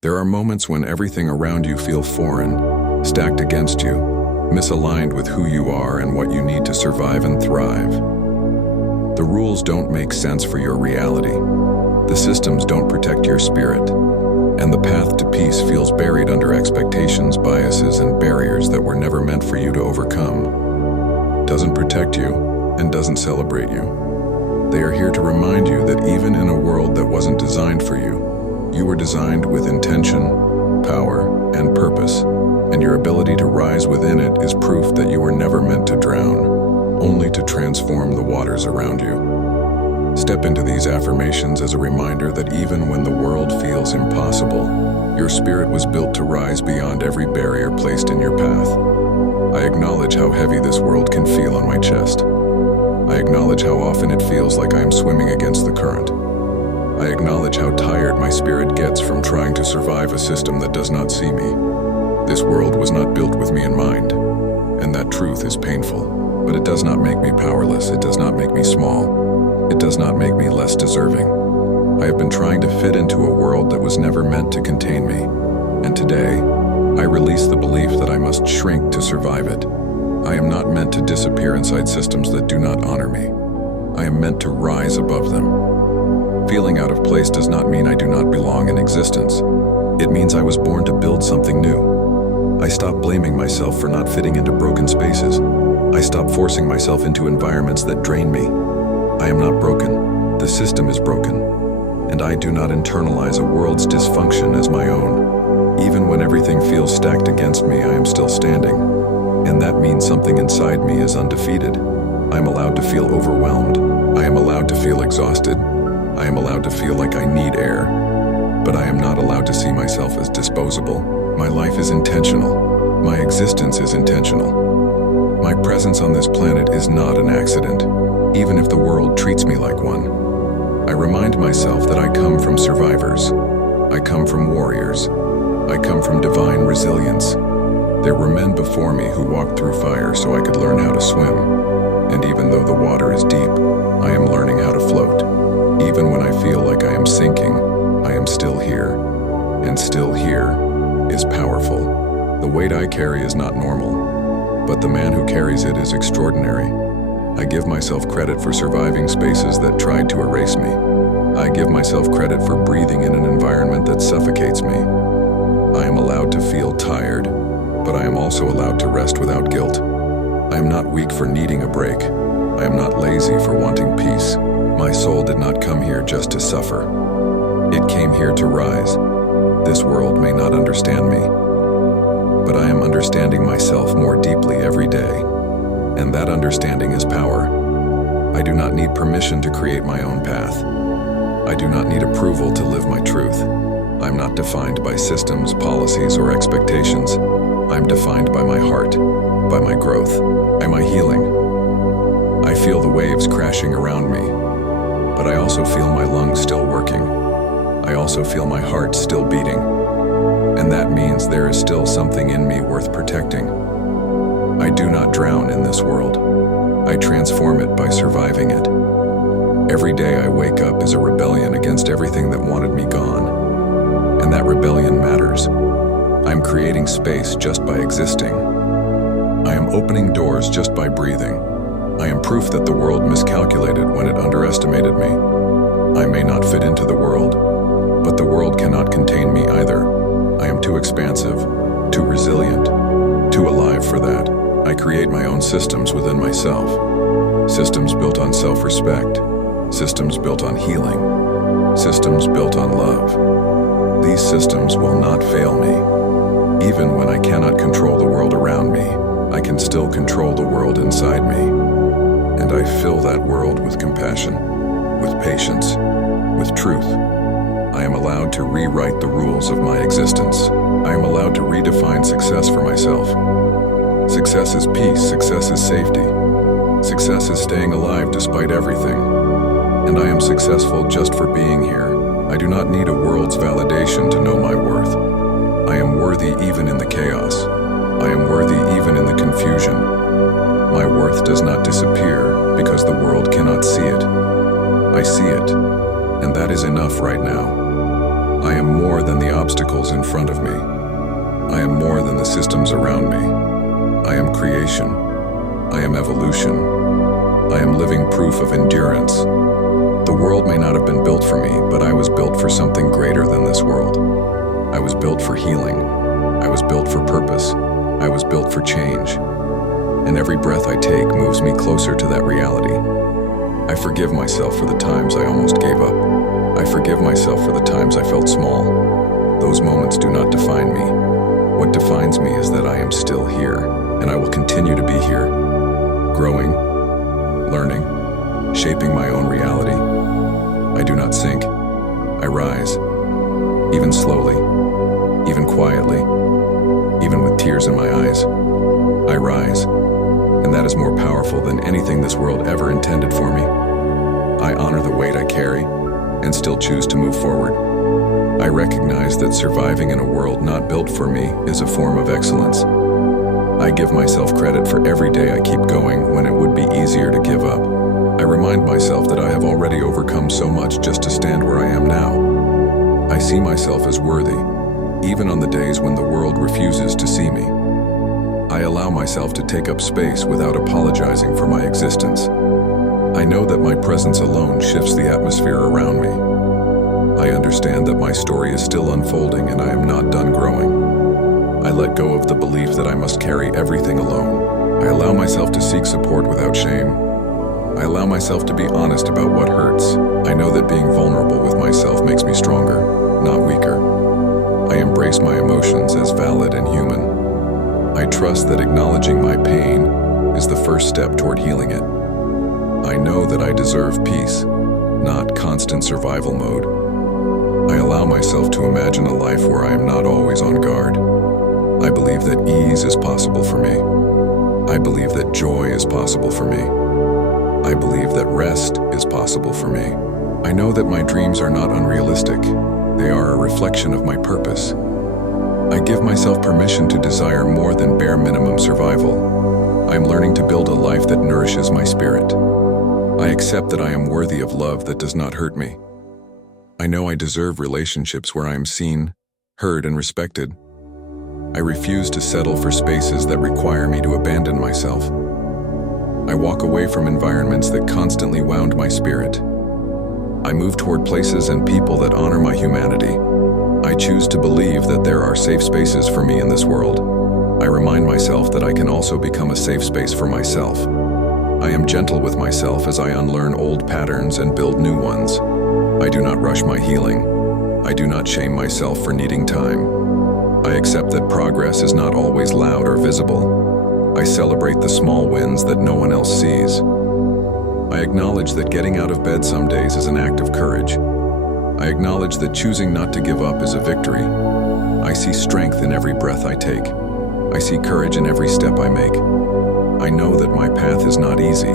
There are moments when everything around you feels foreign, stacked against you, misaligned with who you are and what you need to survive and thrive. The rules don't make sense for your reality. The systems don't protect your spirit. And the path to peace feels buried under expectations, biases, and barriers that were never meant for you to overcome. Doesn't protect you and doesn't celebrate you. They are here to remind you that even in a world that wasn't designed for you, you were designed with intention, power, and purpose, and your ability to rise within it is proof that you were never meant to drown, only to transform the waters around you. Step into these affirmations as a reminder that even when the world feels impossible, your spirit was built to rise beyond every barrier placed in your path. I acknowledge how heavy this world can feel on my chest. I acknowledge how often it feels like I am swimming against the current. I acknowledge how tired my spirit gets from trying to survive a system that does not see me. This world was not built with me in mind, and that truth is painful. But it does not make me powerless. It does not make me small. It does not make me less deserving. I have been trying to fit into a world that was never meant to contain me, and today, I release the belief that I must shrink to survive it. I am not meant to disappear inside systems that do not honor me. I am meant to rise above them. Feeling out of place does not mean I do not belong in existence. It means I was born to build something new. I stop blaming myself for not fitting into broken spaces. I stop forcing myself into environments that drain me. I am not broken. The system is broken. And I do not internalize a world's dysfunction as my own. Even when everything feels stacked against me, I am still standing. And that means something inside me is undefeated. I am allowed to feel overwhelmed. I am allowed to feel exhausted. I am allowed to feel like I need air. But I am not allowed to see myself as disposable. My life is intentional. My existence is intentional. My presence on this planet is not an accident, even if the world treats me like one. I remind myself that I come from survivors. I come from warriors. I come from divine resilience. There were men before me who walked through fire so I could learn how to swim. And even though the water is deep, I am learning how to float. Even when I feel like I am sinking, I am still here. And still here is powerful. The weight I carry is not normal, but the man who carries it is extraordinary. I give myself credit for surviving spaces that tried to erase me. I give myself credit for breathing in an environment that suffocates me. I am allowed to feel tired, but I am also allowed to rest without guilt. I am not weak for needing a break. I am not lazy for wanting peace. My soul did not come here just to suffer. It came here to rise. This world may not understand me, but I am understanding myself more deeply every day, and that understanding is power. I do not need permission to create my own path. I do not need approval to live my truth. I'm not defined by systems, policies, or expectations. I'm defined by my heart, by my growth, by my healing. I feel the waves crashing around me, but I also feel my lungs still working. I also feel my heart still beating. And that means there is still something in me worth protecting. I do not drown in this world. I transform it by surviving it. Every day I wake up is a rebellion against everything that wanted me gone. And that rebellion matters. I'm creating space just by existing. I am opening doors just by breathing. I am proof that the world miscalculated when it underestimated me. I may not fit into the world, but the world cannot contain me either. I am too expansive, too resilient, too alive for that. I create my own systems within myself. Systems built on self-respect. Systems built on healing. Systems built on love. These systems will not fail me. Even when I cannot control the world around me, I can still control the world inside me. And I fill that world with compassion, with patience, with truth. I am allowed to rewrite the rules of my existence. I am allowed to redefine success for myself. Success is peace. Success is safety. Success is staying alive despite everything. And I am successful just for being here. I do not need a world's validation to know my worth. I am worthy even in the chaos. I am worthy even in the confusion. My worth does not disappear because the world cannot see it. I see it, and that is enough right now. I am more than the obstacle obstacles in front of me. I am more than the systems around me. I am creation. I am evolution. I am living proof of endurance. The world may not have been built for me, but I was built for something greater than this world. I was built for healing. I was built for purpose. I was built for change. And every breath I take moves me closer to that reality. I forgive myself for the times I almost gave up. I forgive myself for the times I felt small. Those moments do not define me. What defines me is that I am still here, and I will continue to be here, growing, learning, shaping my own reality. I do not sink. I rise, even slowly, even quietly, even with tears in my eyes. I rise, and that is more powerful than anything this world ever intended for me. I honor the weight I carry and still choose to move forward. I recognize that surviving in a world not built for me is a form of excellence. I give myself credit for every day I keep going when it would be easier to give up. I remind myself that I have already overcome so much just to stand where I am now. I see myself as worthy, even on the days when the world refuses to see me. I allow myself to take up space without apologizing for my existence. I know that my presence alone shifts the atmosphere around me. I understand that my story is still unfolding and I am not done growing. I let go of the belief that I must carry everything alone. I allow myself to seek support without shame. I allow myself to be honest about what hurts. I know that being vulnerable with myself makes me stronger, not weaker. I embrace my emotions as valid and human. I trust that acknowledging my pain is the first step toward healing it. I know that I deserve peace, not constant survival mode. I allow myself to imagine a life where I am not always on guard. I believe that ease is possible for me. I believe that joy is possible for me. I believe that rest is possible for me. I know that my dreams are not unrealistic. They are a reflection of my purpose. I give myself permission to desire more than bare minimum survival. I am learning to build a life that nourishes my spirit. I accept that I am worthy of love that does not hurt me. I know I deserve relationships where I am seen, heard, and respected. I refuse to settle for spaces that require me to abandon myself. I walk away from environments that constantly wound my spirit. I move toward places and people that honor my humanity. I choose to believe that there are safe spaces for me in this world. I remind myself that I can also become a safe space for myself. I am gentle with myself as I unlearn old patterns and build new ones. I do not rush my healing. I do not shame myself for needing time. I accept that progress is not always loud or visible. I celebrate the small wins that no one else sees. I acknowledge that getting out of bed some days is an act of courage. I acknowledge that choosing not to give up is a victory. I see strength in every breath I take. I see courage in every step I make. I know that my path is not easy,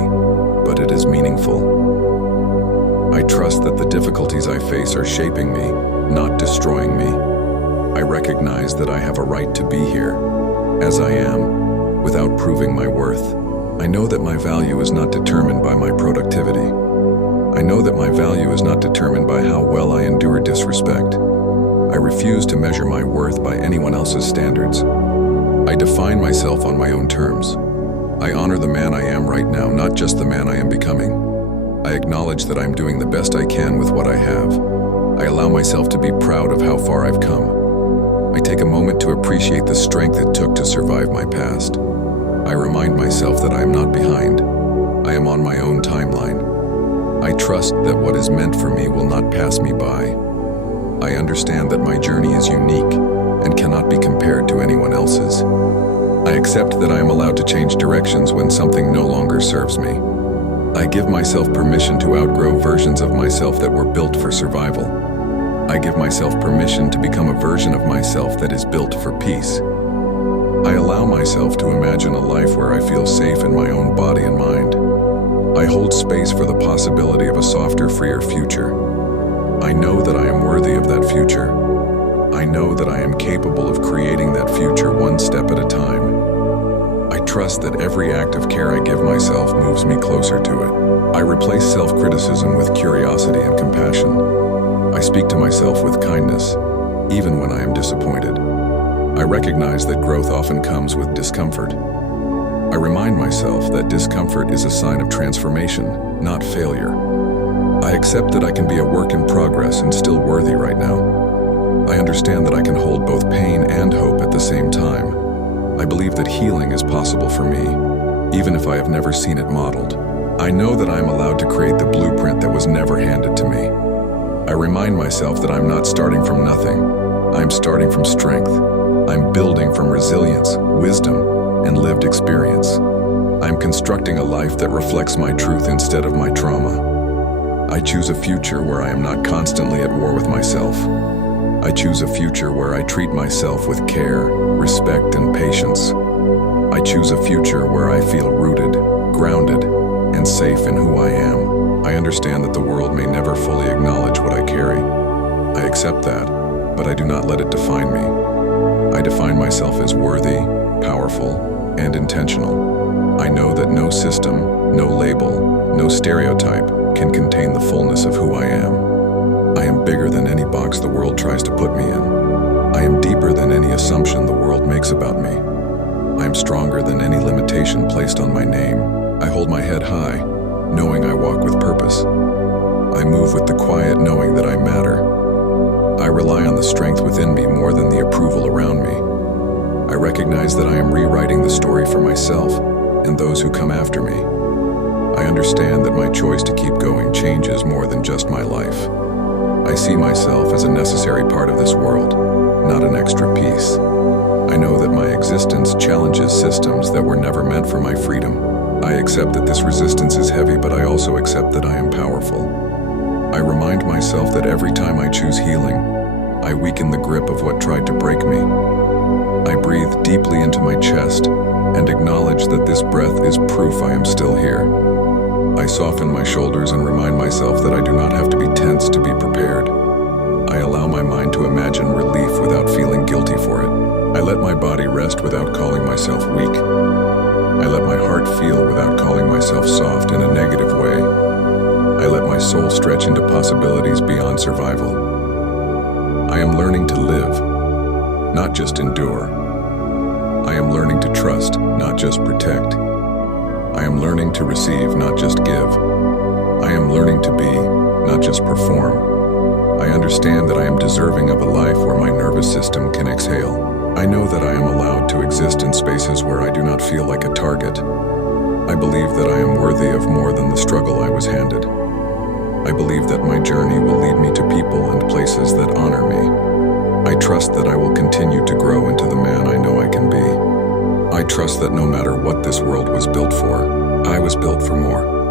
but it is meaningful. I trust that the difficulties I face are shaping me, not destroying me. I recognize that I have a right to be here, as I am, without proving my worth. I know that my value is not determined by my productivity. I know that my value is not determined by how well I endure disrespect. I refuse to measure my worth by anyone else's standards. I define myself on my own terms. I honor the man I am right now, not just the man I am becoming. I acknowledge that I'm doing the best I can with what I have. I allow myself to be proud of how far I've come. I take a moment to appreciate the strength it took to survive my past. I remind myself that I am not behind. I am on my own timeline. I trust that what is meant for me will not pass me by. I understand that my journey is unique and cannot be compared to anyone else's. I accept that I am allowed to change directions when something no longer serves me. I give myself permission to outgrow versions of myself that were built for survival. I give myself permission to become a version of myself that is built for peace. I allow myself to imagine a life where I feel safe in my own body and mind. I hold space for the possibility of a softer, freer future. I know that I am worthy of that future. I know that I am capable of creating that future one step at a time. I trust that every act of care I give myself moves me closer to it. I replace self-criticism with curiosity and compassion. I speak to myself with kindness. even when I am disappointed. I recognize that growth often comes with discomfort. I remind myself that discomfort is a sign of transformation, not failure. I accept that I can be a work in progress and still worthy right now. I understand that I can hold both pain and hope at the same time. I believe that healing is possible for me, even if I have never seen it modeled. I know that I am allowed to create the blueprint that was never handed to me. I remind myself that I'm not starting from nothing. I'm starting from strength. I'm building from resilience, wisdom, and lived experience. I'm constructing a life that reflects my truth instead of my trauma. I choose a future where I am not constantly at war with myself. I choose a future where I treat myself with care, respect, and patience. I choose a future where I feel rooted, grounded, and safe in who I am. I understand that the world may never fully acknowledge what I carry. I accept that, but I do not let it define me. I define myself as worthy, powerful, and intentional. I know that no system, no label, no stereotype can contain the fullness of who I am. I am bigger than any box the world tries to put me in. I am deeper than any assumption the world makes about me. I am stronger than any limitation placed on my name. I hold my head high, knowing I walk with purpose. I move with the quiet knowing that I matter. I rely on the strength within me more than the approval around me. I recognize that I am rewriting the story for myself and those who come after me. I understand that my choice to keep going changes more than just my life. I see myself as a necessary part of this world, not an extra piece. I know that my existence challenges systems that were never meant for my freedom. I accept that this resistance is heavy, but I also accept that I am powerful. I remind myself that every time I choose healing, I weaken the grip of what tried to break me. I breathe deeply into my chest and acknowledge that this breath is proof I am still here. I soften my shoulders and remind myself that I do not have to be tense to be prepared. I allow my mind to imagine relief without feeling guilty for it. I let my body rest without calling myself weak. I let my heart feel without calling myself soft in a negative way. I let my soul stretch into possibilities beyond survival. I am learning to live, not just endure. I am learning to trust, not just protect. I am learning to receive, not just give. I am learning to be, not just perform. I understand that I am deserving of a life where my nervous system can exhale. I know that I am allowed to exist in spaces where I do not feel like a target. I believe that I am worthy of more than the struggle I was handed. I believe that my journey will lead me to people and places that honor me. I trust that I will continue to grow into the man I know I can be. I trust that no matter what this world was built for, I was built for more.